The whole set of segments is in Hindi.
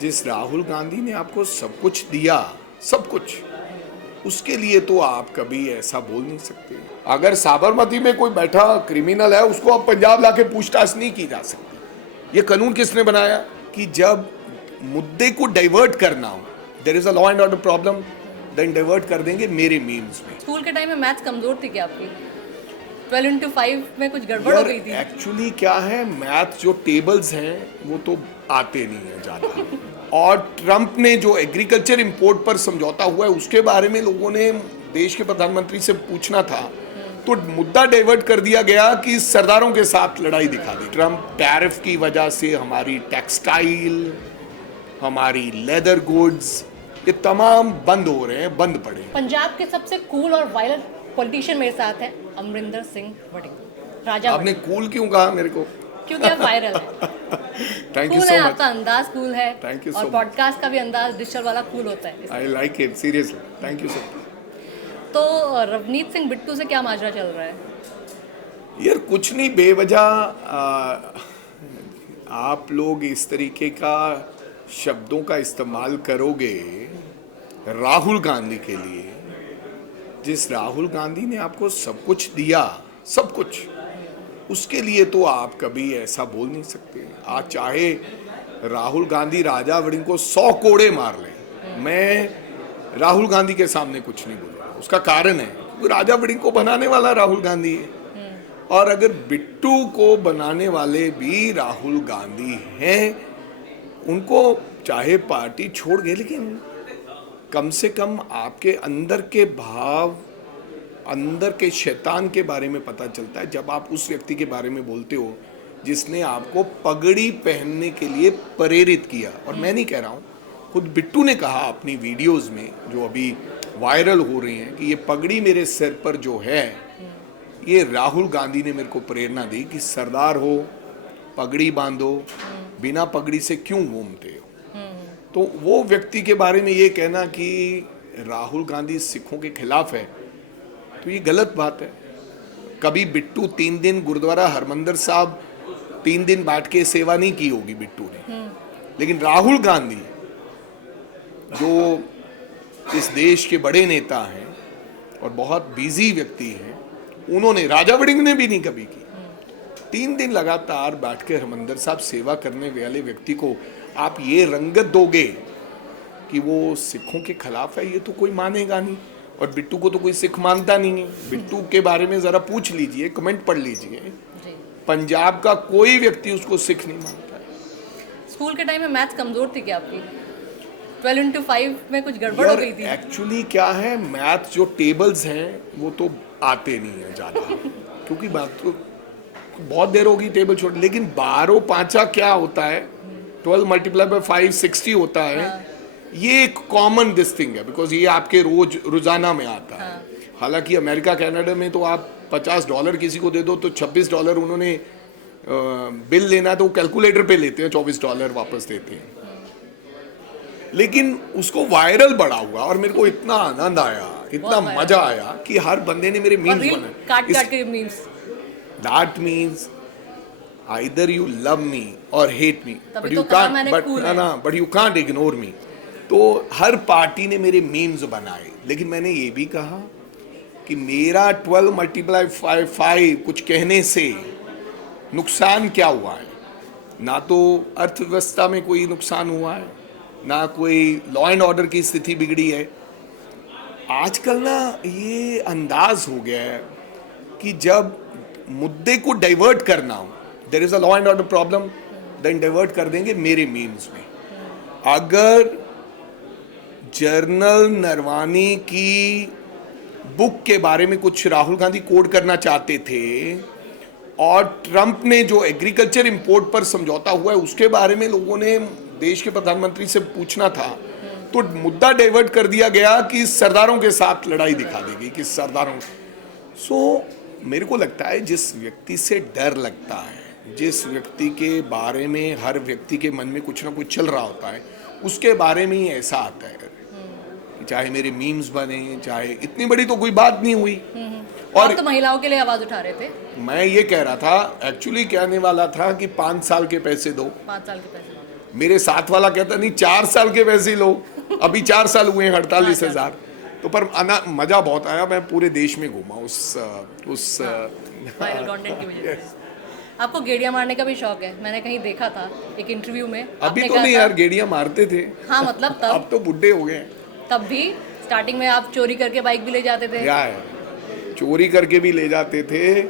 जिस राहुल गांधी ने आपको सब कुछ दिया, सब कुछ, उसके लिए तो आप कभी ऐसा बोल नहीं सकते। अगर साबरमती में कोई बैठा क्रिमिनल है, उसको अब पंजाब लाके पूछताछ नहीं की जा सकती। ये कानून किसने बनाया कि जब मुद्दे को डाइवर्ट करना हो, there is a law and order problem, then divert कर देंगे मेरे मीम्स में। स्कूल के टाइम में मैथ्स कमजोर थी क्या आपकी? 12x5 में कुछ गड़बड़ हो गई थी? एक्चुअली क्या है, मैथ जो टेबल्स हैं वो तो आते नहीं है ज़्यादा। और ट्रंप ने जो एग्रीकल्चर इंपोर्ट पर समझौता हुआ है, उसके बारे में लोगों ने देश के प्रधानमंत्री से पूछना था, तो मुद्दा डाइवर्ट कर दिया गया कि सरदारों के साथ लड़ाई दिखा दी। ट्रंप टैरिफ की वजह से हमारी टेक्सटाइल, हमारी लेदर गुड्स, ये तमाम बंद हो रहे हैं, बंद पड़े। पंजाब के सबसे कूल और वायरल पॉलिटिशियन मेरे साथ हैं, अमरिंदर सिंह वड़िंग, राजा। आपने कूल क्यों कहा मेरे को? क्योंकि आप वायरल हैं। थैंक यू कूल सो है, मच। आपका अंदाज कूल है। Thank you so और much. पॉडकास्ट का भी अंदाज डिजिटल वाला कूल होता है। I like it seriously, thank you so much. तो रवनीत सिंह बिट्टू से क्या माजरा चल रहा है? यार कुछ नहीं, बेवजह आप लोग इस तरीके का शब्दों का इस्तेमाल करोगे राहुल गांधी के लिए, जिस राहुल गांधी ने आपको सब कुछ दिया, सब कुछ, उसके लिए तो आप कभी ऐसा बोल नहीं सकते। आज चाहे राहुल गांधी राजा वड़िंग को 100 कोड़े मार ले, मैं राहुल गांधी के सामने कुछ नहीं बोलूँगा। उसका कारण है कि राजा वड़िंग को बनाने वाला राहुल गांधी है, और अगर बिट्टू को बनाने वाले भी राहुल गांधी हैं, उनको चाहे पार्टी छोड़ गए, लेकिन कम से कम आपके अंदर के भाव, अंदर के शैतान के बारे में पता चलता है जब आप उस व्यक्ति के बारे में बोलते हो जिसने आपको पगड़ी पहनने के लिए प्रेरित किया। और मैं नहीं कह रहा हूँ, खुद बिट्टू ने कहा अपनी वीडियोस में जो अभी वायरल हो रही हैं कि ये पगड़ी मेरे सिर पर जो है, ये राहुल गांधी ने मेरे को प्रेरणा दी कि सरदार हो, पगड़ी बांधो, बिना पगड़ी से क्यों घूमते हो। तो वो व्यक्ति के बारे में ये कहना कि राहुल गांधी सिखों के खिलाफ है, तो ये गलत बात है। कभी बिट्टू 3 दिन गुरुद्वारा हरमंदिर साहब 3 दिन बैठ के सेवा नहीं की होगी बिट्टू ने, लेकिन राहुल गांधी जो इस देश के बड़े नेता हैं और बहुत बिजी व्यक्ति हैं, उन्होंने, राजा वड़िंग ने भी नहीं कभी की, 3 दिन लगातार बैठ के हरमंदिर साहब सेवा करने वाले व्यक्ति को आप ये रंगत दोगे कि वो सिखों के खिलाफ है, ये तो कोई मानेगा नहीं। और बिट्टू को तो कोई सिख मानता नहीं है। बिट्टू के बारे में जरा पूछ लीजिए, कमेंट पढ़ लीजिए, पंजाब का कोई व्यक्ति उसको सिख नहीं मानता है। स्कूल के टाइम में मैथ्स कमजोर थी क्या आपकी? 12x5 में कुछ गड़बड़ हो गई थी? एक्चुअली क्या है, मैथ जो टेबल्स हैं वो तो आते नहीं है ज़्यादा, क्योंकि बात तो बहुत देर होगी टेबल छोड़, लेकिन 12 पाँचा क्या होता है, 12 × 5 60 होता है। ये एक कॉमन दिस थिंग है, बिकॉज ये आपके रोजाना में आता है। हालांकि अमेरिका कनाडा में तो आप $50 किसी को दे दो तो $26 उन्होंने बिल लेना है तो कैलकुलेटर पे लेते हैं, $24 वापस देते हैं। लेकिन उसको वायरल बड़ा हुआ और मेरे को इतना आनंद आया, इतना मजा आया कि हर बंदे ने मेरे मीम्स बनाए, काट के memes. That means either you love me or hate me, but you can't ignore me. तो हर पार्टी ने मेरे मीम्स बनाए, लेकिन मैंने ये भी कहा कि मेरा 12 × 5 कुछ कहने से नुकसान क्या हुआ है। ना तो अर्थव्यवस्था में कोई नुकसान हुआ है, ना कोई लॉ एंड ऑर्डर की स्थिति बिगड़ी है। आजकल ना ये अंदाज हो गया है कि जब मुद्दे को डाइवर्ट करना हो, there is a law and order problem, then divert कर देंगे मेरे मीम्स में। अगर जनरल नरवानी की बुक के बारे में कुछ राहुल गांधी कोड करना चाहते थे और ट्रंप ने जो एग्रीकल्चर इंपोर्ट पर समझौता हुआ है उसके बारे में लोगों ने देश के प्रधानमंत्री से पूछना था, तो मुद्दा डाइवर्ट कर दिया गया कि सरदारों के साथ लड़ाई दिखा देगी कि सरदारों। मेरे को लगता है जिस व्यक्ति से डर लगता है, जिस व्यक्ति के बारे में हर व्यक्ति के मन में कुछ ना कुछ चल रहा होता है, उसके बारे में ही ऐसा आता है। चाहे मेरे मीम्स बने, चाहे इतनी बड़ी तो कोई बात नहीं हुई। और तो महिलाओं के लिए आवाज उठा रहे थे। मैं ये कह रहा था, एक्चुअली कहने वाला था कि 5 साल के पैसे दो। 5 साल के पैसे मेरे साथ वाला कहता नहीं 4 साल के वैसे ही लोग, अभी 4 साल हुए हैं 48,000। तो पर मजा बहुत आया, मैं पूरे देश में घूमा उस वायरल कंटेंट की वजह से। आपको गेड़िया मारने का भी शौक है, मैंने कहीं देखा था एक इंटरव्यू में। अभी आपने तो कहा नहीं था- यार, गेड़ियां मारते थे। हाँ मतलब अब तो बुढ़े हो गए हैं। तब भी स्टार्टिंग में आप चोरी करके बाइक भी ले जाते थे। क्या है, चोरी करके भी ले जाते थे,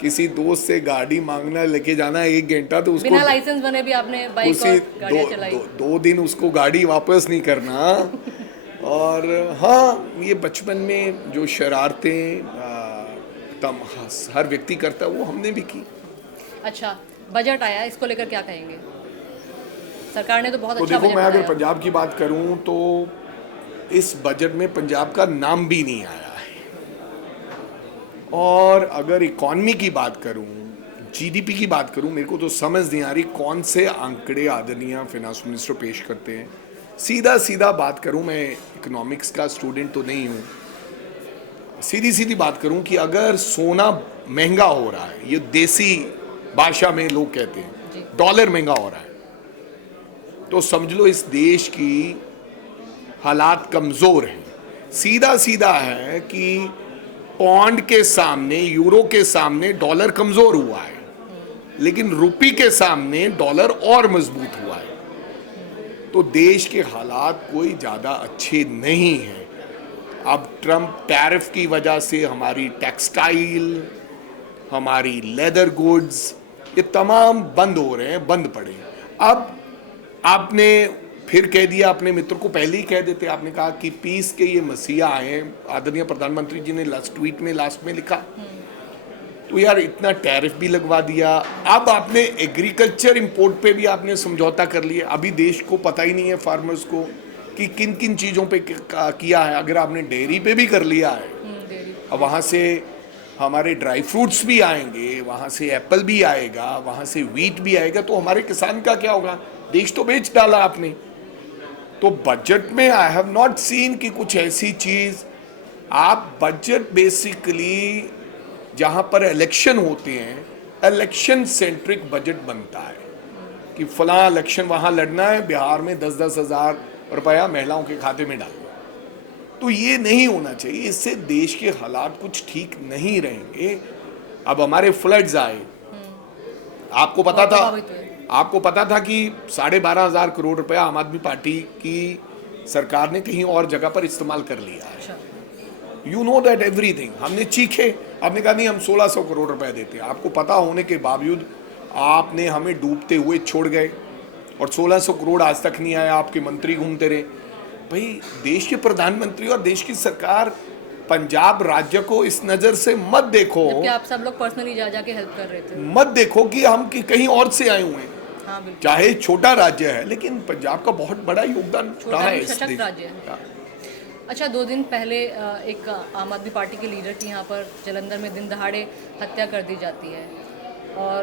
किसी दोस्त से गाड़ी मांगना लेके जाना 1 घंटा तो उसको बिना लाइसेंस बने भी आपने बाइक उसी और गाड़ियाँ चलाई। दो दिन उसको गाड़ी वापस नहीं करना। और हाँ, ये बचपन में जो शरारतें हर व्यक्ति करता है वो हमने भी की। अच्छा, बजट आया, इसको लेकर क्या कहेंगे? सरकार ने तो बहुत तो अच्छा देखो, बजट मैं अगर बनाया। पंजाब की बात करूं तो इस बजट में पंजाब का नाम भी नहीं आया है। और अगर इकॉनमी की बात करूं, जीडीपी की बात करूं, मेरे को तो समझ नहीं आ रही कौन से आंकड़े आदरणीय फाइनेंस मिनिस्टर पेश करते हैं। सीधा सीधा बात करूं, मैं इकोनॉमिक्स का स्टूडेंट तो नहीं हूं, सीधी सीधी बात करूं कि अगर सोना महंगा हो रहा है, ये देसी भाषा में लोग कहते जी। हैं, डॉलर महंगा हो रहा है, तो समझ लो इस देश की हालात कमजोर हैं। सीधा सीधा है कि पौंड के सामने, यूरो के सामने डॉलर कमजोर हुआ है, लेकिन रुपये के सामने डॉलर और मजबूत हुआ है। तो देश के हालात कोई ज्यादा अच्छे नहीं हैं। अब ट्रम्प टैरिफ की वजह से हमारी टेक्सटाइल, हमारी लेदर गुड्स, ये तमाम बंद हो रहे हैं, बंद पड़े हैं। अब आपने फिर कह दिया, अपने मित्र को पहले ही कह देते, आपने कहा कि पीस के ये मसीहा आए, आदरणीय प्रधानमंत्री जी ने ट्वीट में लास्ट में लिखा। तो यार इतना टैरिफ भी लगवा दिया, अब आपने एग्रीकल्चर इंपोर्ट पे भी आपने समझौता कर लिया। अभी देश को पता ही नहीं है, फार्मर्स को, कि किन किन चीज़ों पे किया है। अगर आपने डेयरी पे भी कर लिया है, अब वहाँ से हमारे ड्राई फ्रूट्स भी आएंगे, वहाँ से एप्पल भी आएगा, वहाँ से व्हीट भी आएगा, तो हमारे किसान का क्या होगा? देश तो बेच डाला आपने। तो बजट में आई हैव नॉट सीन कि कुछ ऐसी चीज। आप बजट बेसिकली जहां पर इलेक्शन होते हैं, इलेक्शन सेंट्रिक बजट बनता है कि फला इलेक्शन वहां लड़ना है, बिहार में 10-10 हजार रुपया महिलाओं के खाते में डाल दो। तो ये नहीं होना चाहिए, इससे देश के हालात कुछ ठीक नहीं रहेंगे। अब हमारे फ्लड्स आए, आपको पता था, आपको पता था कि 12,500 करोड़ रुपया आम आदमी पार्टी की सरकार ने कहीं और जगह पर इस्तेमाल कर लिया है। You know that everything. हमने चीखे, आपने कहा नहीं हम 1,600 करोड़ रुपया देते हैं। आपको पता होने के बावजूद आपने हमें डूबते हुए छोड़ गए और 1,600 करोड़ आज तक नहीं आया, आपके मंत्री घूमते रहे। भाई, देश के प्रधानमंत्री और देश की सरकार पंजाब राज्य को इस नजर से मत देखो, जबकि आप सब लोग पर्सनली जा जाके हेल्प कर रहे थे। मत देखो कि हम कहीं और से आए हुए हैं। हाँ, बिल्कुल। चाहे छोटा राज्य है, लेकिन पंजाब का बहुत बड़ा योगदान रहा है इस सशक्त देश। राज्य है। अच्छा, 2 दिन पहले एक आम आदमी पार्टी के लीडर की यहाँ पर जलंधर में दिन दहाड़े हत्या कर दी जाती है, और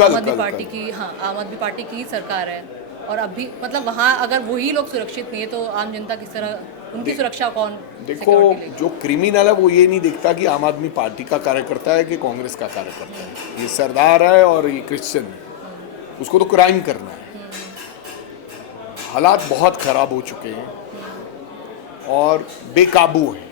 आम आदमी पार्टी की, हाँ, आम आदमी पार्टी की सरकार है, और अभी मतलब वहाँ अगर वही लोग सुरक्षित नहीं है तो आम जनता किस तरह, उनकी सुरक्षा कौन? देखो, जो क्रिमिनल है वो ये नहीं देखता कि आम आदमी पार्टी का कार्यकर्ता है कि कांग्रेस का कार्यकर्ता है। ये सरदार है और ये क्रिश्चियन है, उसको तो क्राइम करना है। हालात बहुत खराब हो चुके हैं और बेकाबू हैं।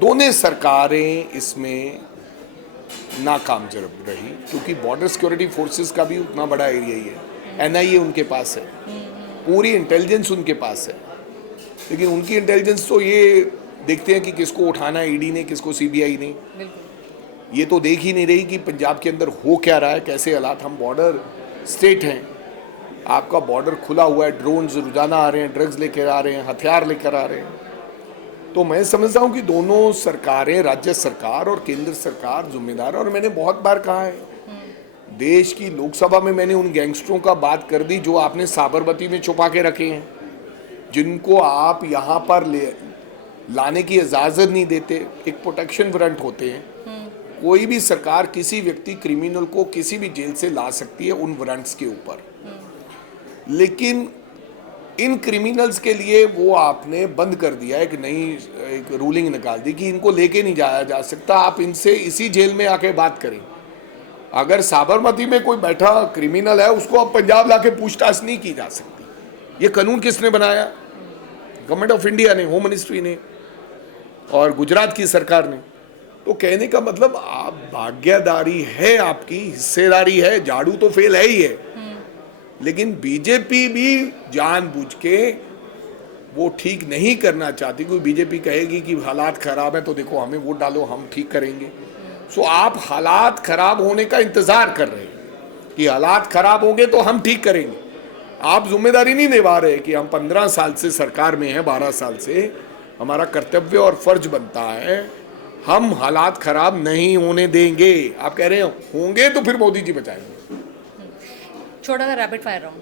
दोनों सरकारें इसमें नाकामयाब रही, क्योंकि बॉर्डर सिक्योरिटी फोर्सेस का भी उतना बड़ा एरिया ही है, एनआईए उनके पास है, पूरी इंटेलिजेंस उनके पास है, लेकिन उनकी इंटेलिजेंस तो ये देखते हैं कि किसको उठाना है ईडी ने, किसको सीबीआई ने। ये तो देख ही नहीं रही कि पंजाब के अंदर हो क्या रहा है, कैसे हालात। हम बॉर्डर स्टेट हैं, आपका बॉर्डर खुला हुआ है, ड्रोन्स रोजाना आ रहे हैं, ड्रग्स लेकर आ रहे हैं, हथियार लेकर आ रहे हैं। तो मैं समझता हूँ कि दोनों सरकारें, राज्य सरकार और केंद्र सरकार जिम्मेदार है। और मैंने बहुत बार कहा है, देश की लोकसभा में मैंने उन गैंगस्टरों का बात कर दी जो आपने साबरमती में छुपा के रखे हैं, जिनको आप यहाँ पर लाने की इजाज़त नहीं देते। एक प्रोटेक्शन वारंट होते हैं, कोई भी सरकार किसी व्यक्ति क्रिमिनल को किसी भी जेल से ला सकती है उन वारंट्स के ऊपर, लेकिन इन क्रिमिनल्स के लिए वो आपने बंद कर दिया। एक रूलिंग निकाल दी कि इनको लेके नहीं जाया जा सकता, आप इनसे इसी जेल में आके बात करें। अगर साबरमती में कोई बैठा क्रिमिनल है उसको अब पंजाब लाके पूछताछ नहीं की जा सकती। ये कानून किसने बनाया? गवर्नमेंट ऑफ इंडिया ने, होम मिनिस्ट्री ने और गुजरात की सरकार ने। तो कहने का मतलब आप भाग्यदारी है, आपकी हिस्सेदारी है, झाड़ू तो फेल है ही है, लेकिन बीजेपी भी जानबूझ के वो ठीक नहीं करना चाहती। कोई बीजेपी कहेगी कि हालात खराब है तो देखो हमें वोट डालो, हम ठीक करेंगे। सो आप हालात खराब होने का इंतजार कर रहे हैं कि हालात खराब होंगे तो हम ठीक करेंगे। आप जिम्मेदारी नहीं निभा रहे कि हम 15 साल से सरकार में हैं, 12 साल से हमारा कर्तव्य और फर्ज बनता है, हम हालात खराब नहीं होने देंगे। आप कह रहे होंगे तो फिर मोदी जी बचाएंगे। छोटा सा रैपिड फायर राउंड,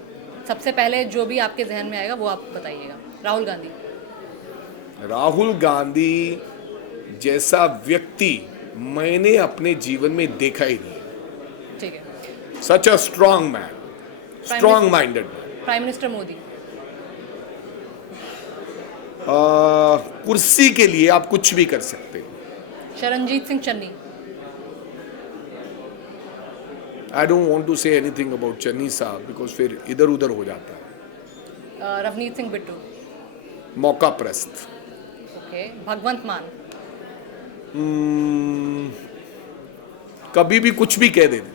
सबसे पहले जो भी आपके जहन में आएगा वो आप बताइएगा। राहुल गांधी। राहुल गांधी जैसा व्यक्ति मैंने अपने जीवन में देखा ही नहीं। ठीक है। Such a strong man, strong minded man. Prime minister Modi. कुर्सी के लिए आप कुछ भी कर सकते हैं। Sharanjit Singh Channi. I don't want to say anything about Channi साहब बिकॉज फिर इधर उधर हो जाता है। रवनीत सिंह बिट्टू। मौका प्रस्त। ओके। भगवंत मान। कभी भी कुछ भी कह देते।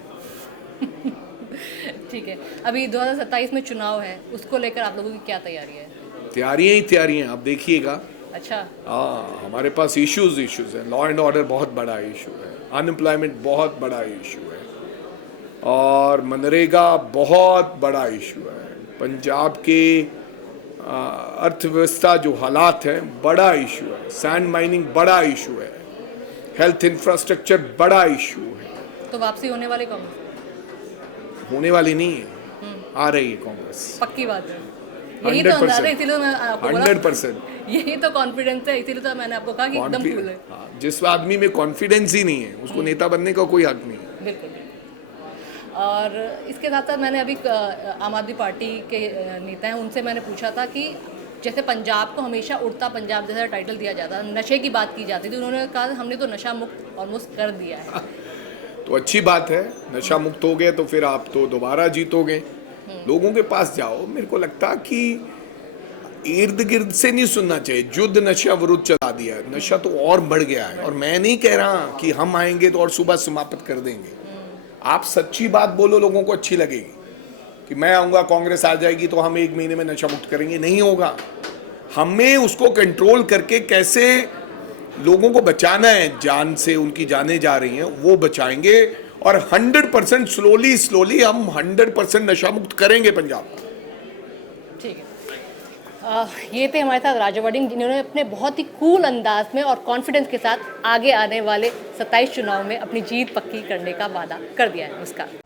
ठीक है। अभी 2027 में चुनाव है, उसको लेकर आप लोगों की क्या तैयारी है? तैयारियां ही तैयारियां, आप देखिएगा। अच्छा। हाँ, हमारे पास इश्यूज है। लॉ एंड ऑर्डर बहुत बड़ा इशू है, अनएम्प्लॉयमेंट बहुत बड़ा इशू है, और मनरेगा बहुत बड़ा इशू है। पंजाब के अर्थव्यवस्था जो हालात हैं बड़ा इशू है। सैंड माइनिंग बड़ा इशू है। हेल्थ इंफ्रास्ट्रक्चर बड़ा इशू है। तो वापसी होने वाली कांग्रेस? होने वाली नहीं है, आ रही है कांग्रेस। पक्की बात है। यही तो अंदाजा है, इसीलिए मैं आपको बोला 100%। यही तो कॉन्फिडेंस है, इसीलिए तो मैंने आपको कहा कि एकदम कूल है। हाँ, जिस आदमी में कॉन्फिडेंस ही नहीं है उसको नेता बनने का कोई हक नहीं है। बिल्कुल। और इसके साथ साथ मैंने अभी आम आदमी पार्टी के नेता हैं, उनसे मैंने पूछा था कि जैसे पंजाब को हमेशा उड़ता पंजाब जैसा टाइटल दिया जाता, नशे की बात की जाती थी, उन्होंने कहा हमने तो नशा मुक्त ऑलमोस्ट कर दिया है। तो अच्छी बात है, नशा मुक्त हो गए तो फिर आप तो दोबारा जीतोगे। लोगों के पास जाओ। मेरे को लगता कि इर्द गिर्द से नहीं सुनना चाहिए। युद्ध नशा विरुद्ध चला दिया है, नशा तो और बढ़ गया है। और मैं नहीं कह रहा कि हम आएंगे तो और सुबह समाप्त कर देंगे। आप सच्ची बात बोलो, लोगों को अच्छी लगेगी कि मैं आऊँगा, कांग्रेस आ जाएगी तो हम 1 महीने में नशा मुक्त करेंगे। नहीं होगा। हमें उसको कंट्रोल करके कैसे लोगों को बचाना है, जान से उनकी जानें जा रही हैं वो बचाएंगे, और 100% स्लोली हम 100% नशा मुक्त करेंगे पंजाब को। ठीक है। ये थे हमारे साथ राजा वडिंग, जिन्होंने अपने बहुत ही कूल अंदाज में और कॉन्फिडेंस के साथ आगे आने वाले 27 चुनाव में अपनी जीत पक्की करने का वादा कर दिया है। नमस्कार।